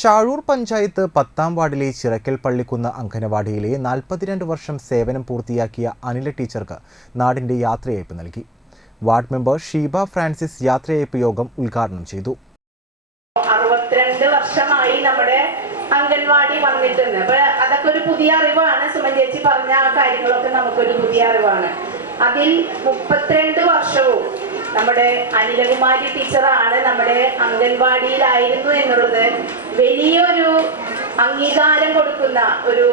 ഷാഴൂർ പഞ്ചായത്ത് 10ാം വാർഡിലെ ചിറക്കൽ പള്ളിക്കുന്ന് അംഗനവാടിയിലെ 42 വർഷം സേവനം പൂർത്തിയാക്കിയ അനില ടീച്ചർക്ക് നാടിന്റെ യാത്രയയപ്പ് നൽകി. വാർഡ് മെമ്പർ ഷീബ ഫ്രാൻസിസ് യാത്രയയപ്പ് യോഗം ഉദ്ഘാടനം ചെയ്തു. 62 വർഷമായി നമ്മുടെ അംഗൻവാടി വന്നിട്ടുണ്ട്. അപ്പോൾ അതൊക്കെ ഒരു പുതിയ അറിവാണ്. സുമൻ ചേച്ചി പറഞ്ഞ ആ കാര്യങ്ങളൊക്കെ നമുക്കൊരു പുതിയ അറിവാണ്. അതിൽ 32 വർഷവും നമ്മുടെ അനിലകുമാരി ടീച്ചറാണ് നമ്മുടെ അംഗൻവാടിയിലായിരുന്നു എന്നുള്ളത് വലിയൊരു അംഗീകാരം കൊടുക്കുന്ന ഒരു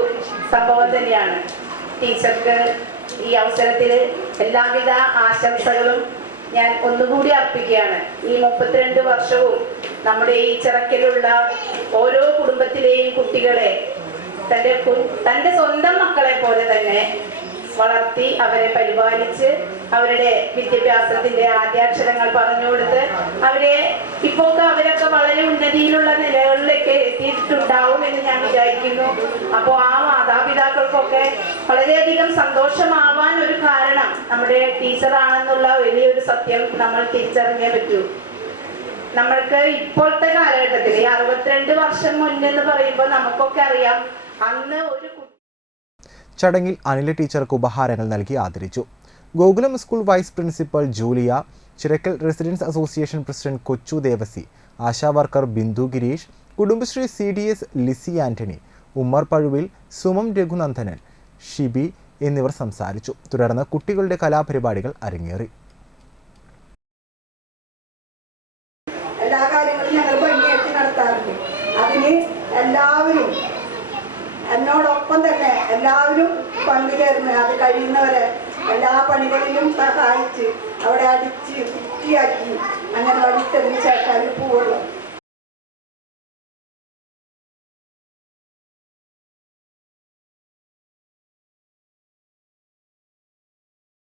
സംഭവം തന്നെയാണ്. ടീച്ചർക്ക് ഈ അവസരത്തിൽ എല്ലാവിധ ആശംസകളും ഞാൻ ഒന്നുകൂടി അർപ്പിക്കുകയാണ്. ഈ 32 വർഷവും നമ്മുടെ ഈ ചിറക്കലുള്ള ഓരോ കുടുംബത്തിലെയും കുട്ടികളെ തൻ്റെ സ്വന്തം മക്കളെ പോലെ തന്നെ വളർത്തി അവരെ പരിപാലിച്ച് അവരുടെ വിദ്യാഭ്യാസത്തിന്റെ ആദ്യാക്ഷരങ്ങൾ പറഞ്ഞു കൊടുത്ത് അവരൊക്കെ വളരെ ഉന്നതിയിലുള്ള നിലകളിലേക്ക് എത്തിയിട്ടുണ്ടാവും എന്ന് ഞാൻ വിചാരിക്കുന്നു. അപ്പോൾ ആ മാതാപിതാക്കൾക്കൊക്കെ വളരെയധികം സന്തോഷമാവാൻ ഒരു കാരണം നമ്മുടെ ടീച്ചറാണെന്നുള്ള വലിയൊരു സത്യം നമ്മൾ തിരിച്ചറിഞ്ഞേ പറ്റൂ. നമ്മൾക്ക് ഇപ്പോഴത്തെ കാലഘട്ടത്തിൽ 62 വർഷം മുന്നെന്ന് പറയുമ്പോൾ നമുക്കൊക്കെ അറിയാം, അന്ന് ഒരു ചടങ്ങിൽ അനില ടീച്ചർക്ക് ഉപഹാരങ്ങൾ നൽകി ആദരിച്ചു. Gokulam school vice principal Julia, Chirakkal residents association president Kochu Devasi, Asha worker Bindu Girish, Kudumbashree CDS Lissy Antony, Ummer Pazhuvil, Sumam Raghunandanan, Shibi എന്നിവർ സംസാരിച്ചു. തുടർന്ന് കുട്ടികളുടെ കലാപരിപാടികൾ അരങ്ങേറി. എല്ലാ കാര്യങ്ങളും ഞങ്ങൾ ഭംഗിയായിട്ട് നടത്താറുണ്ട്. അതിന് എല്ലാവരും എന്നോടൊപ്പം തന്നെ എല്ലാവരും പങ്കുചേർന്ന് അത് കഴിയുന്നവരെ എല്ലാ പണികളിലും സഹായിച്ച് അവിടെ അടിച്ച് വൃത്തിയാക്കി അങ്ങനെ വടിച്ചതിന് ശേഷം അത് പോവുള്ളൂ.